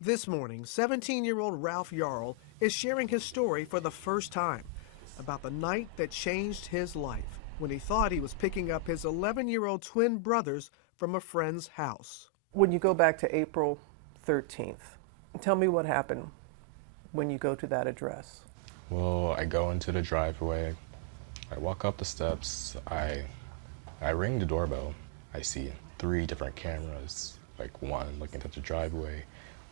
This morning, 17-year-old Ralph Yarl is sharing his story for the first time about the night that changed his life when he thought he was picking up his 11-year-old twin brothers from a friend's house. When you go back to April 13th, tell me what happened when you go to that address. Well, I go into the driveway, I walk up the steps, I ring the doorbell. I see 3 different cameras, like one looking at the driveway,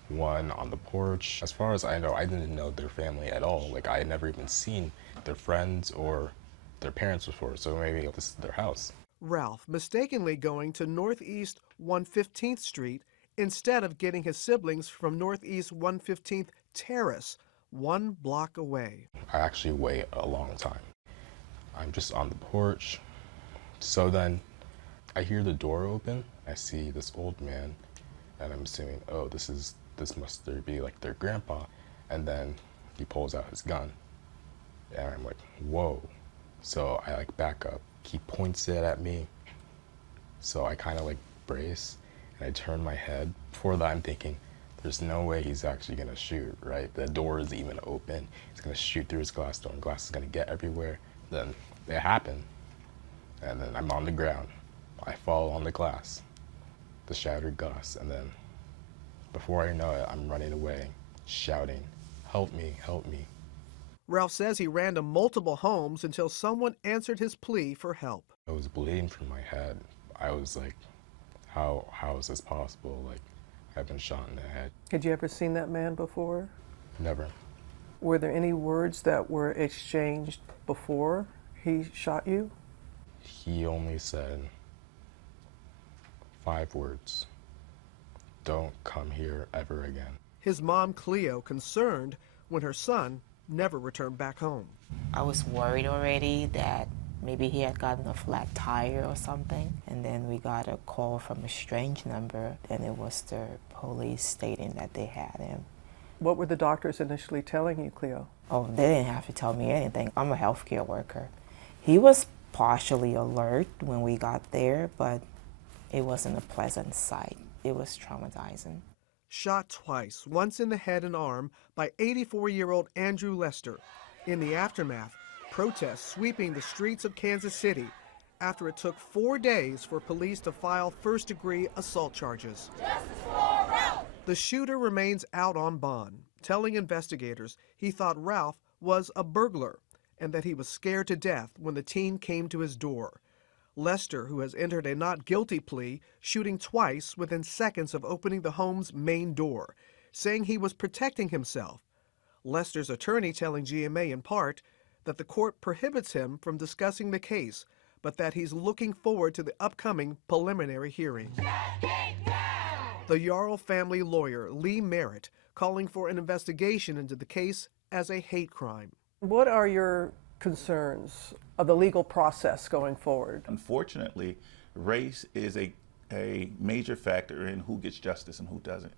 one on the porch. As far as I know, I didn't know their family at all. Like, I had never even seen their friends or their parents before, so maybe this is their house. Ralph mistakenly going to Northeast 115th Street instead of getting his siblings from Northeast 115th Terrace, 1 block away. I actually wait a long time. I'm just on the porch. So then I hear the door open. I see this old man, and I'm assuming, oh, this must be like their grandpa. And then he pulls out his gun, and I'm like, whoa. So I like back up. He points it at me. So I kind of like brace, and I turn my head. Before that, I'm thinking, there's no way he's actually gonna shoot, right? The door is even open. He's gonna shoot through his glass door, and glass is gonna get everywhere. Then it happened, and then I'm on the ground. I fall on the glass, the shattered glass, and then before I know it, I'm running away, shouting, help me, help me. Ralph says he ran to multiple homes until someone answered his plea for help. I was bleeding from my head. I was like, how is this possible? Like, I've been shot in the head. Had you ever seen that man before? Never. Were there any words that were exchanged before he shot you? He only said 5 words. Don't come here ever again. His mom, Cleo, concerned when her son never returned back home. I was worried already that maybe he had gotten a flat tire or something, and then we got a call from a strange number, and it was the police stating that they had him. What were the doctors initially telling you, Cleo? Oh, they didn't have to tell me anything. I'm a healthcare worker. He was partially alert when we got there, but it wasn't a pleasant sight. It was traumatizing. Shot twice, once in the head and arm, by 84-year-old Andrew Lester. In the aftermath, protests sweeping the streets of Kansas City after it took 4 days for police to file first-degree assault charges. The shooter remains out on bond, telling investigators he thought Ralph was a burglar and that he was scared to death when the teen came to his door. Lester, who has entered a not guilty plea, shooting twice within seconds of opening the home's main door, saying he was protecting himself. Lester's attorney telling GMA in part that the court prohibits him from discussing the case, but that he's looking forward to the upcoming preliminary hearing. The Yarl family lawyer, Lee Merritt, calling for an investigation into the case as a hate crime. What are your concerns of the legal process going forward? Unfortunately, race is a major factor in who gets justice and who doesn't.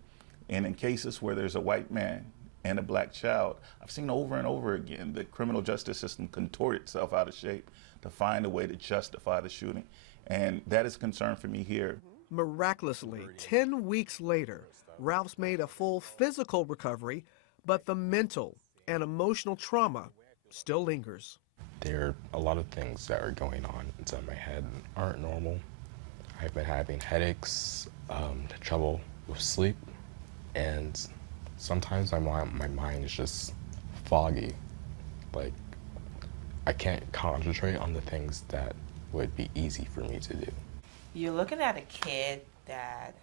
And in cases where there's a white man and a black child, I've seen over and over again the criminal justice system contort itself out of shape to find a way to justify the shooting. And that is a concern for me here. Miraculously, 10 weeks later, Ralph's made a full physical recovery, but the mental and emotional trauma still lingers. There are a lot of things that are going on inside my head that aren't normal. I've been having headaches, trouble with sleep, and sometimes my mind is just foggy. Like, I can't concentrate on the things that would be easy for me to do. You're looking at a kid that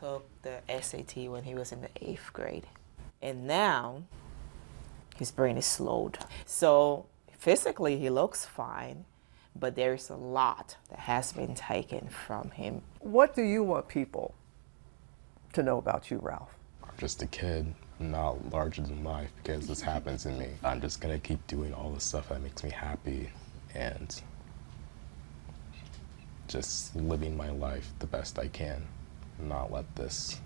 took the SAT when he was in the 8th grade. And now his brain is slowed. So physically he looks fine, but there's a lot that has been taken from him. What do you want people to know about you, Ralph? I'm just a kid, not larger than life, because this happens to me. I'm just gonna keep doing all the stuff that makes me happy and just living my life the best I can, not let this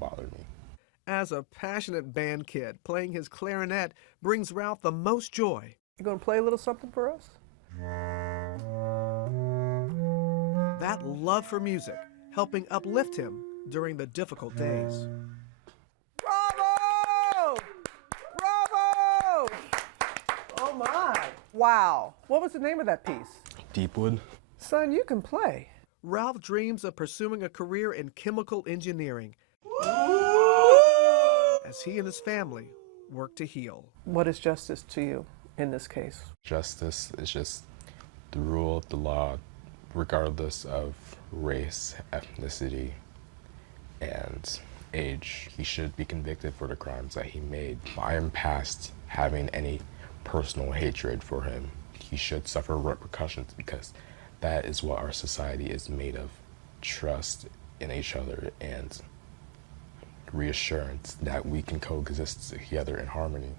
bother me. As a passionate band kid, playing his clarinet brings Ralph the most joy. You gonna play a little something for us? That love for music helping uplift him during the difficult days. Wow. What was the name of that piece? Deepwood. Son, you can play. Ralph dreams of pursuing a career in chemical engineering as he and his family work to heal. What is justice to you in this case? Justice is just the rule of the law, regardless of race, ethnicity, and age. He should be convicted for the crimes that he made. I am past having any personal hatred for him. He should suffer repercussions because that is what our society is made of. Trust in each other and reassurance that we can coexist together in harmony.